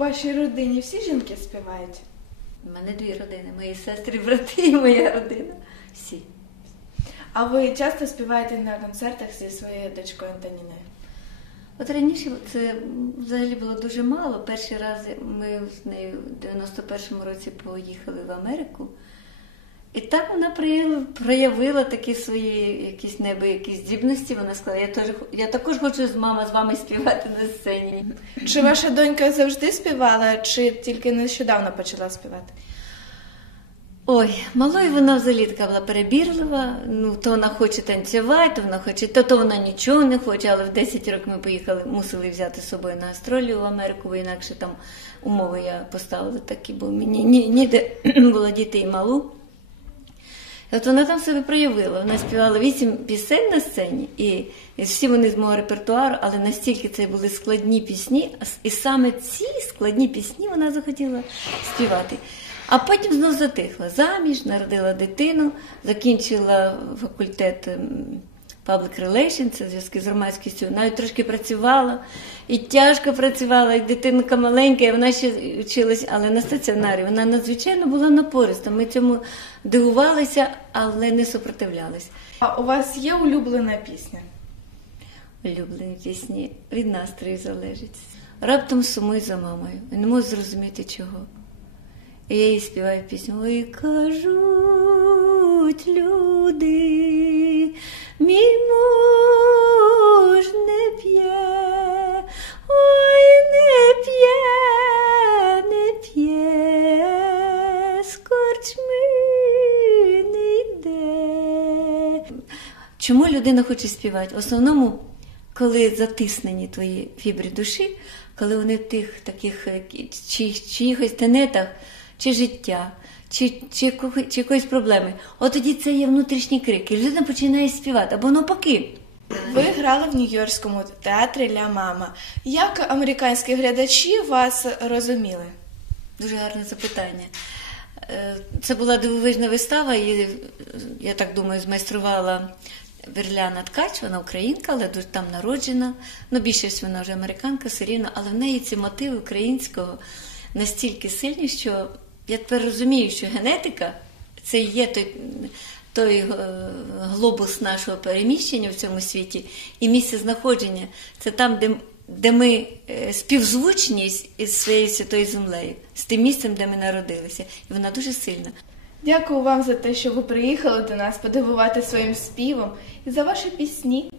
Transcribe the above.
вашій родині всі жінки співають? У мене дві родини, мої сестри, брати і моя родина. Всі. А ви часто співаєте на концертах зі своєю дочкою Антоніною? От раніше це взагалі було дуже мало. Перші рази ми з нею в 91-му році поїхали в Америку. І там вона проявила, такі свої якісь неабиякі здібності. Вона сказала, я, теж, я також хочу з мама з вами співати на сцені. Чи ваша донька завжди співала, чи тільки нещодавно почала співати? Ой, малою вона взагалі така була перебірлива. Ну, то вона хоче танцювати, то вона хоче, то, то вона нічого не хоче, але в 10 років ми поїхали, мусили взяти з собою на гастролі в Америку, бо інакше там умови я поставила такі, бо мені ні, ніде було дітей малу. От вона там себе проявила. Вона співала вісім пісень на сцені, і, і всі вони з мого репертуару, але настільки це були складні пісні, і саме ці складні пісні вона захотіла співати. А потім знов затихла. Заміж, народила дитину, закінчила факультет Public Relations, це зв'язки з громадськістю, навіть трошки працювала і тяжко працювала, і дитинка маленька, і вона ще вчилась, але на стаціонарі. Вона надзвичайно була напориста. Ми цьому дивувалися, але не супротивлялися. А у вас є улюблена пісня? Улюблені пісні від настрою залежить. Раптом сумую за мамою. і Не можу зрозуміти чого. І я їй співаю пісню. Ой, кажуть люди, мій муж не п'є, ой, не п'є, не п'є, з корчми не йде. Чому людина хоче співати? В основному, коли затиснені твої фібри душі, коли вони в тих таких е, чи, чиїхось тенетах, чи життя, чи, чи, чи якоїсь проблеми, от тоді це є внутрішній крик, і людина починає співати, або навпаки. Ви грали в Нью-Йоркському театрі Ля Мама. Як американські глядачі вас розуміли? Дуже гарне запитання. Е, Це була дивовижна вистава, і е, я так думаю, змайструвала Верляна Ткач, вона українка, але дуже там народжена. Ну, більшість вона вже американка, все рівно, але в неї ці мотиви українського настільки сильні, що я тепер розумію, що генетика це є той, той е, глобус нашого переміщення в цьому світі, і місце знаходження це там, де, де ми е, співзвучні із своєю святою землею, з тим місцем, де ми народилися. І вона дуже сильна. Дякую вам за те, що ви приїхали до нас подивувати своїм співом і за ваші пісні.